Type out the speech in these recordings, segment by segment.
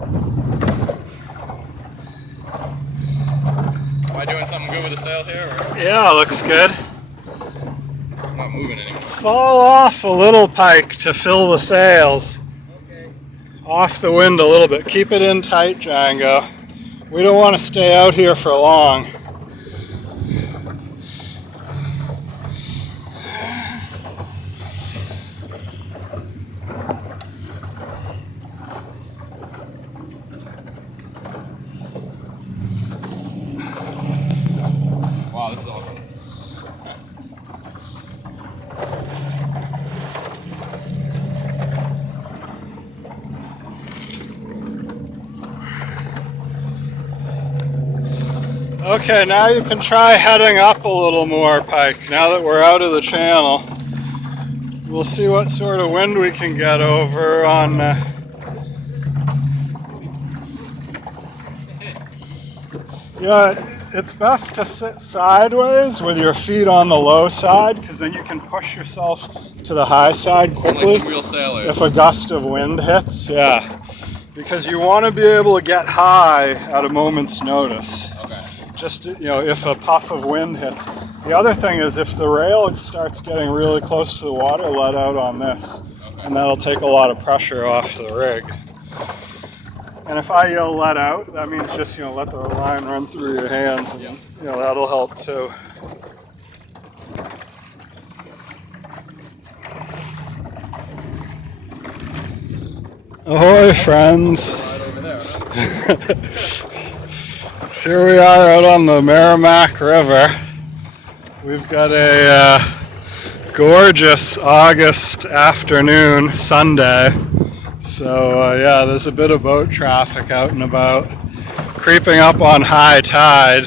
Am I doing something good with the sail here? Or? Yeah, looks good. I'm not moving anymore. Fall off a little, Pike, to fill the sails. Okay. Off the wind a little bit. Keep it in tight, Django. We don't want to stay out here for long. Wow, this is awesome. Okay, now you can try heading up a little more, Pike. Now that we're out of the channel, we'll see what sort of wind we can get over on... Yeah, it's best to sit sideways with your feet on the low side, because then you can push yourself to the high side quickly. Like some real sailors. If a gust of wind hits, yeah. Because you want to be able to get high at a moment's notice. Okay. Just, you know, if a puff of wind hits. The other thing is if the rail starts getting really close to the water, let out on this. Okay. And that'll take a lot of pressure off the rig. And if I yell let out, that means just, you know, let the line run through your hands, and, you know, that'll help too. Ahoy, friends. Right over there, huh? Here we are out on the Merrimack River. We've got a gorgeous August afternoon, Sunday. So yeah, there's a bit of boat traffic out and about, creeping up on high tide,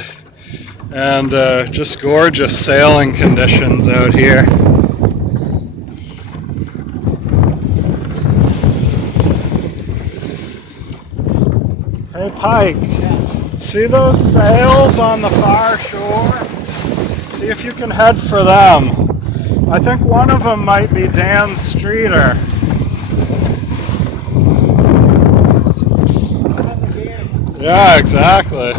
and just gorgeous sailing conditions out here. Hey Pike, see those sails on the far shore? See if you can head for them. I think one of them might be Dan Streeter. Yeah, exactly.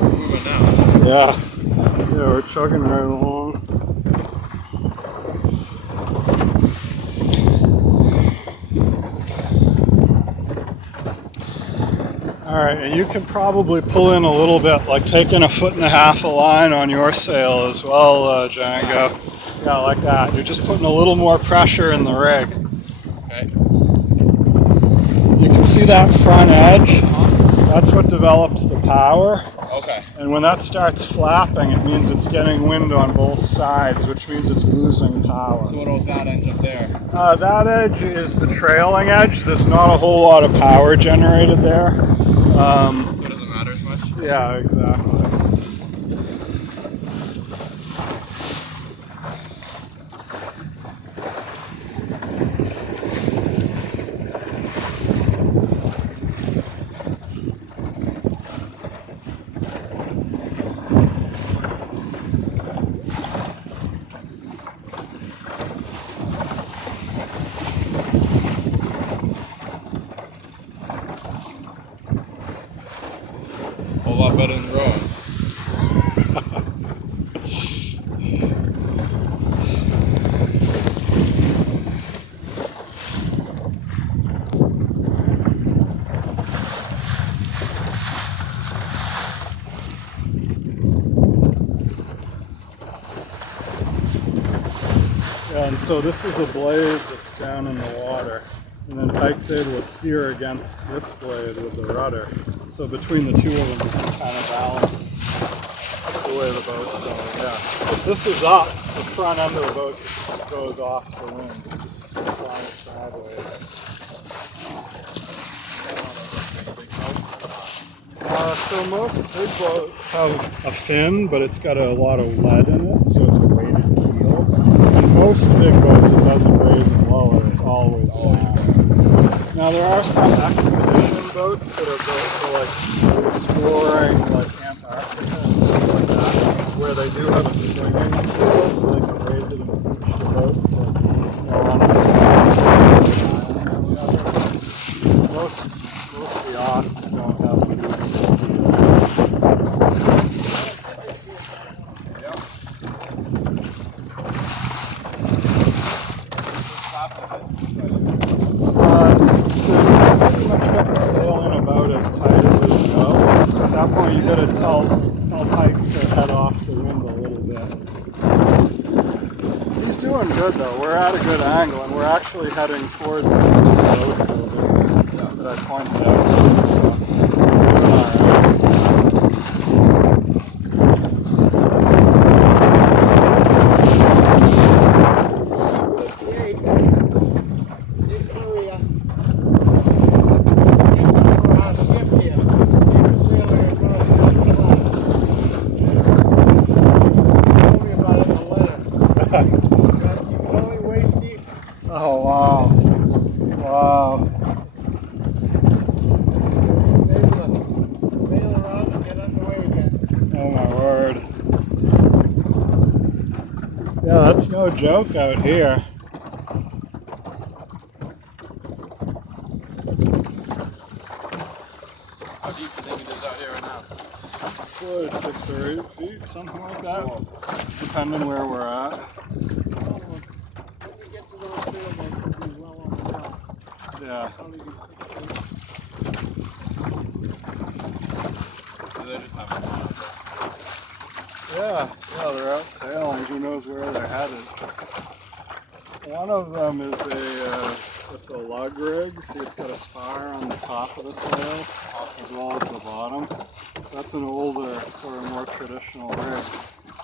Moving now. Yeah. Yeah, we're chugging right along. Alright, and you can probably pull in a little bit, like taking 1.5 feet of line on your sail as well, Django. Yeah, like that. You're just putting a little more pressure in the rig. Okay. You can see that front edge? That's what develops the power. Okay. And when that starts flapping, it means it's getting wind on both sides, which means it's losing power. So what about that edge up there? That edge is the trailing edge. There's not a whole lot of power generated there. So it doesn't matter as much? Yeah, exactly. A whole lot better than rowing. Yeah, and so this is a blade that's down in the water. And then Pike's able to steer against this blade with the rudder. So between the two of them, you can kind of balance the way the boat's going. Yeah. If this is up, the front end of the boat just goes off the wind. It just slides sideways. So most big boats have a fin, but it's got a lot of lead in it, so it's a weighted keel. And most big boats, it doesn't raise and lower, it's always down. Now there are some expedition boats that are built for like exploring like Antarctica and stuff like that, where they do have a swinging keel, so they can raise it and push the boats. So, you know, on a most of the yachts don't have a so you pretty much got the sail in about as tight as it'll go. So at that point you gotta tell Pike to head off the wind a little bit. He's doing good though. We're at a good angle and we're actually heading towards these two boats over there that I pointed out. So oh wow. Wow. Oh my word. Yeah, that's no joke out here. How deep do you think it is out here right now? 6 or 8 feet, something like that, depending where we're at. Yeah. So they just have fun. Yeah, they're out sailing. Who knows where they're headed? One of them is it's a lug rig. See, it's got a spar on the top of the sail as well as the bottom. So that's an older, sort of more traditional rig.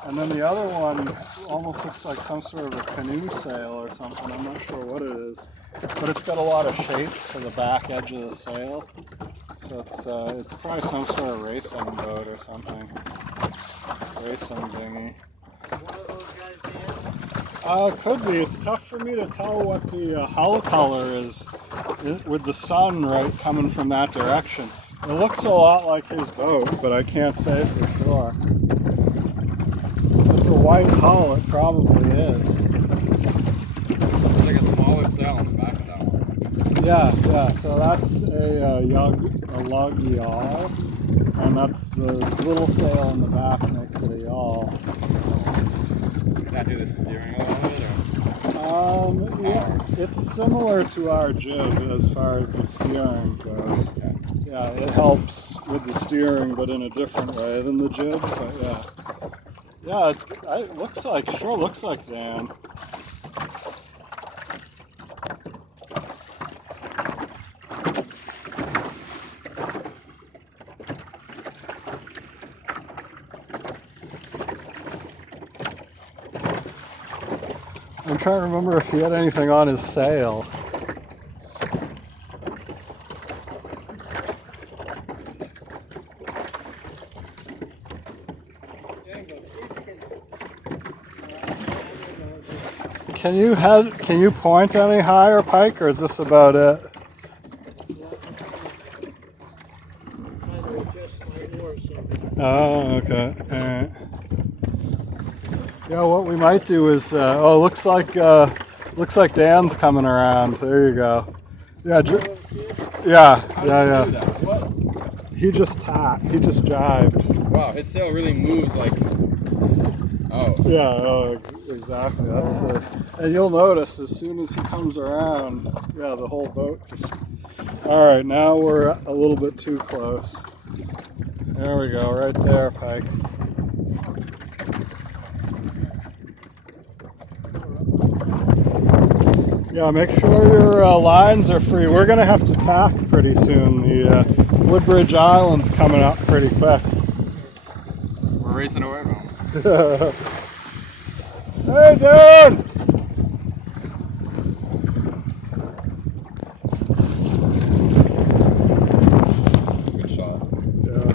And then the other one almost looks like some sort of a canoe sail or something. I'm not sure what it is, but it's got a lot of shape to the back edge of the sail. So it's probably some sort of racing boat or something. Racing dinghy. Could be. It's tough for me to tell what the hull color is with the sun right coming from that direction. It looks a lot like his boat, but I can't say for sure. If it's a white hull, it probably is. There's like a smaller sail on the back of that one. Yeah. So that's a lug yawl, and that's the little sail in the back makes it a yawl. Does that do the steering a little bit, or? Yeah, it's similar to our jib as far as the steering goes. Okay. Yeah, it helps with the steering, but in a different way than the jib. But yeah, it looks like Dan. I'm trying to remember if he had anything on his sail. Can you point any higher, Pike, or is this about it? Oh, okay. All right. Yeah, what we might do is, looks like Dan's coming around. There you go. Yeah, yeah. What? He just jibed. Wow, his sail really moves like. Oh. Yeah, exactly. And you'll notice as soon as he comes around, yeah, the whole boat just. All right, now we're a little bit too close. There we go, right there, Pike. Yeah, make sure your lines are free. We're gonna have to tack pretty soon. The Woodbridge Island's coming up pretty quick. We're racing away from him. Hey, dude! Good shot. Yeah.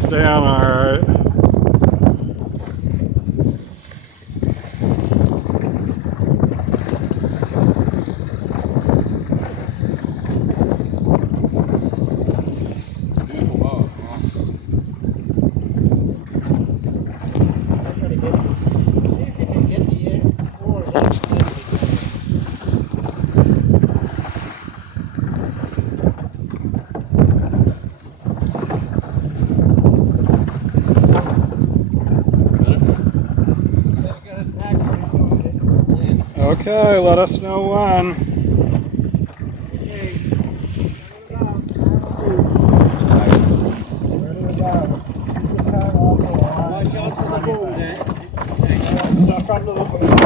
It's down all right. Beautiful boat. See if you can get the end or Okay, let us know when. watch out for the boom, eh? Duck under the boom.